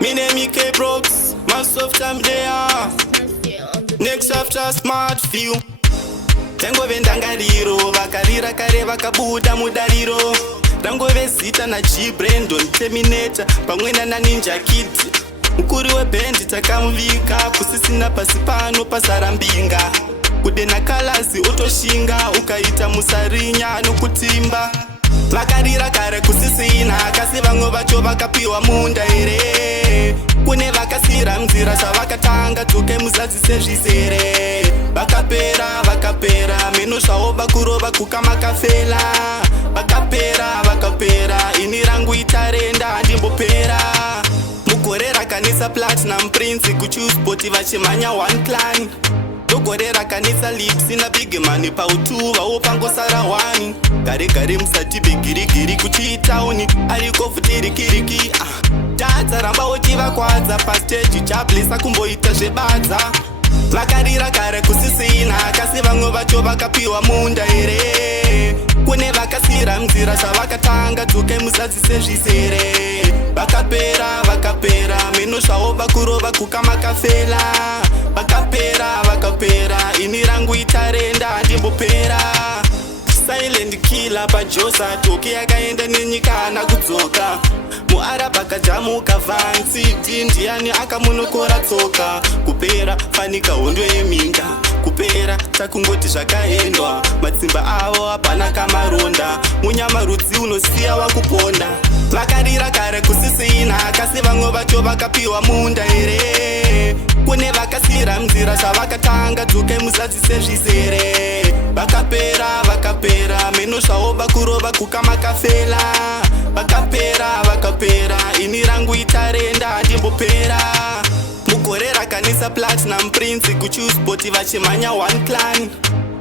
Me name K Brooks, most of time there. Next after smart few. Tangove ndangariro, vakarira kare vakabuda mudariro. Tangove zita na G-Brandon Terminator, pamwena na Ninja Kid. Mkuru we bendi takamuvika, kusisina pasi pano pasarambinga. Kudena kalazi utoshinga, ukaita musarinya nukutimba. Vakarira kare kusisina, kasi vango vacho vakapiwa munda ere. Kune vakasira mzira shavakatanga tuke muzadzi sezvizere. Vakapera, meno zvavo vakurova kukamakafela. Vakapera, ini rangu itarenda handimbopera. Mugore rakanisa Platinum Prince kuchuspoti vachimanya one clan. Dogore rakanisa Lips na big money pautu vaopangosara wani. Gare musati begirigiri kuchitauni ariko futirikiriki. Tadza ramba uchiva kwadza pastage chablisa kumboita zvebadza. Vakarira kare kusisina, kasi vamwe vacho vakapiwa munda ere. Kune vakasira mzira shavakatanga tuke muzadzi sezvizere. Vakapera, meno zvavo vakurova kukamakafela. Vakapera, ini rangu itarenda handimbopera. Silent killer pajosa, toke yakaenda nenyika na kudzoka. Muarab akajamuka vansi, ndiani akamunokora tsoka. Kupera, fanika hondo yeminga. Kupera, takungoti zvakaendwa. Matsimba avo hapana kamaronda. Munyama rudzi unosiya wakuponda. Vakarira kare kusisina, kasi vamwe vacho vakapiwa munda ere. Kune vakasira mzira shavakatanga tuke muzadzi sezvizere. Vakapera, meno zvavo vakurova kukamakafela. Vakapera, ini rangu itarenda handimbopera. Mugore rakanisa Platinum Prince kuchuspoti vachimanya one clan.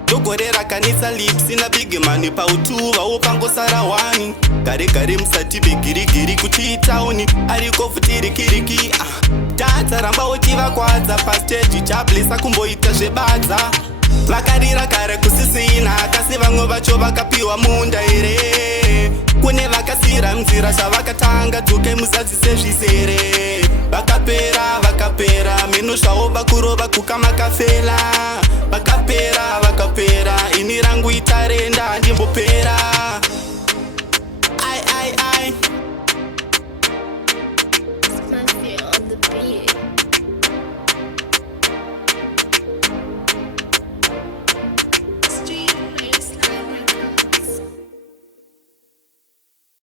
Dogore rakanisa Lips na big money pautu vaopangosara wani. Gare musati begirigiri kuchitauni ariko futirikiriki. Tadza ramba uchiva kwadza pastage chablisa kumboita zvebadza. Vakarira kare kusisina, kasi vamwe vacho vakapiwa munda ere. Kune vakasira mzira shavakatanga tuke muzadzi sezvizere. Vakapera, meno zvavo vakurova kukamakafela. Vakapera, ini rangu itarenda handimbopera.